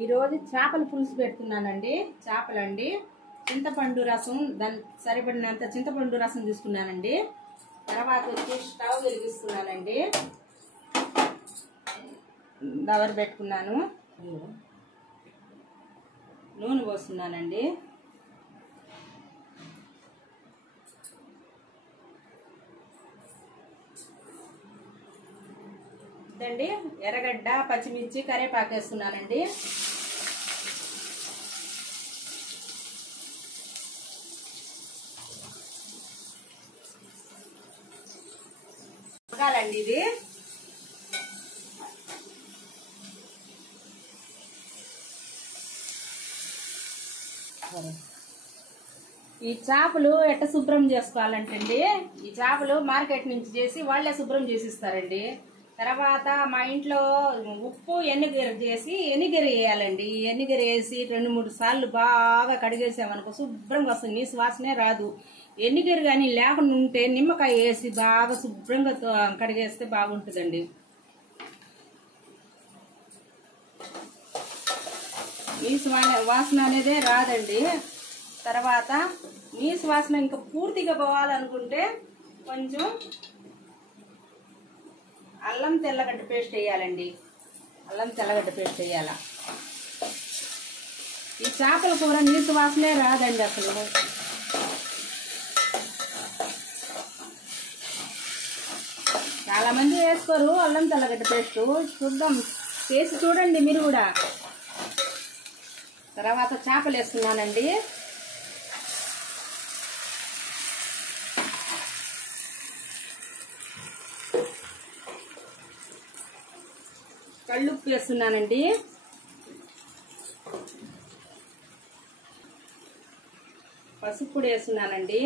ఈరోజు చేపల పులుసు పెడుతున్నానండి. చేపలండి, చింతపండు రసం, దాని సరిపడినంత చింతపండు రసం తీసుకున్నానండి. తర్వాత వచ్చి స్టవ్ వెలిగిస్తున్నానండి. దవర పెట్టుకున్నాను, నూనె పోస్తున్నానండి. ఇదండి ఎర్రగడ్డ, పచ్చిమిర్చి, కరివేపాకు వేస్తున్నానండి. మగ్గాలండి ఇది. ఈ చేపలు ఎట్ట శుభ్రం చేసుకోవాలంటే అండి, ఈ చేపలు మార్కెట్ నుంచి చేసి వాళ్ళే శుభ్రం చేసిస్తారండి. తర్వాత మా ఇంట్లో ఉప్పు ఎన్నిగెర చేసి ఎన్నిగెర వేయాలండి. ఎన్నిగెర వేసి 2-3 సార్లు బాగా కడిగేసామనుకో శుభ్రంగా వస్తుంది, నీసు వాసనే రాదు. ఎన్నిగెర కానీ లేకుండా ఉంటే నిమ్మకాయ వేసి బాగా శుభ్రంగా కడిగేస్తే బాగుంటుందండి. నీసు వాసన అనేదే రాదండి. తర్వాత నీసు వాసన ఇంకా పూర్తిగా పోవాలనుకుంటే కొంచెం అల్లం తెల్లగడ్డ పేస్ట్ వేయాలండి. అల్లం తెల్లగడ్డ పేస్ట్ వేయాల. ఈ చేపల కూర నీసు వాసనే రాదండి అసలు. చాలా మంది వేసుకోరు అల్లం తెల్లగడ్డ పేస్ట్. చూద్దాం, చేసి చూడండి మీరు కూడా. తర్వాత చేపలు వేస్తున్నానండి. కళ్ళుప్పు వేస్తున్నానండి. పసుపు పొడి వేస్తున్నానండి.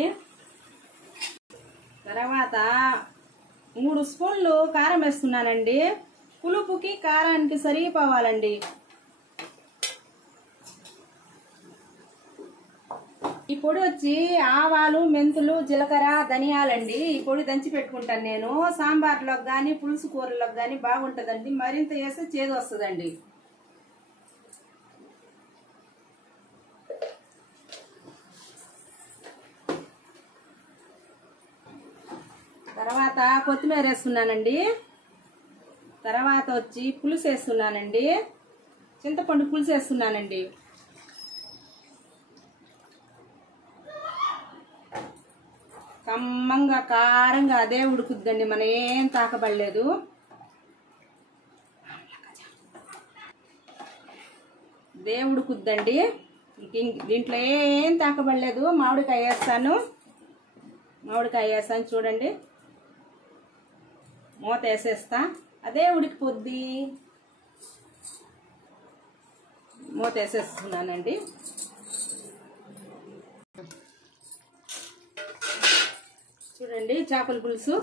తర్వాత 3 స్పూన్లు కారం వేస్తున్నానండి. పులుపుకి కారానికి సరిపోవాలండి. ఈ పొడి వచ్చి ఆవాలు, మెంతులు, జీలకర్ర, ధనియాలండి. ఈ పొడి దంచి పెట్టుకుంటాను నేను. సాంబార్లోకి కానీ పులుసు కూరలోకి కానీ బాగుంటుందండి. మరింత వేస్తే చేదు వస్తుందండి. తర్వాత కొత్తిమీర వేస్తున్నానండి. తర్వాత వచ్చి పులుసు వేస్తున్నానండి. చింతపండు పులుసు వేస్తున్నానండి. కమ్మంగా కారంగా అదే ఉడుకుద్దండి, మనం ఏం తాకబడలేదు. అదే ఉడుకుద్దండి. దీంట్లో ఏం తాకబడలేదు. మామిడికాయ వేస్తాను. చూడండి, మూత వేసేస్తా. అదే ఉడికిపోద్ది. మూత వేసేస్తున్నానండి. చూడండి, చేపల పులుసు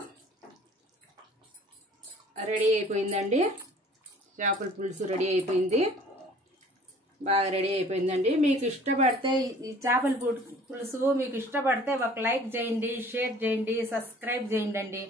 రెడీ అయిపోయిందండి. చేపల పులుసు రెడీ అయిపోయింది, బాగా రెడీ అయిపోయిందండి. మీకు ఇష్టపడితే ఈ చేపల పులుసు మీకు ఇష్టపడితే ఒక లైక్ చేయండి, షేర్ చేయండి, సబ్స్క్రైబ్ చేయండి.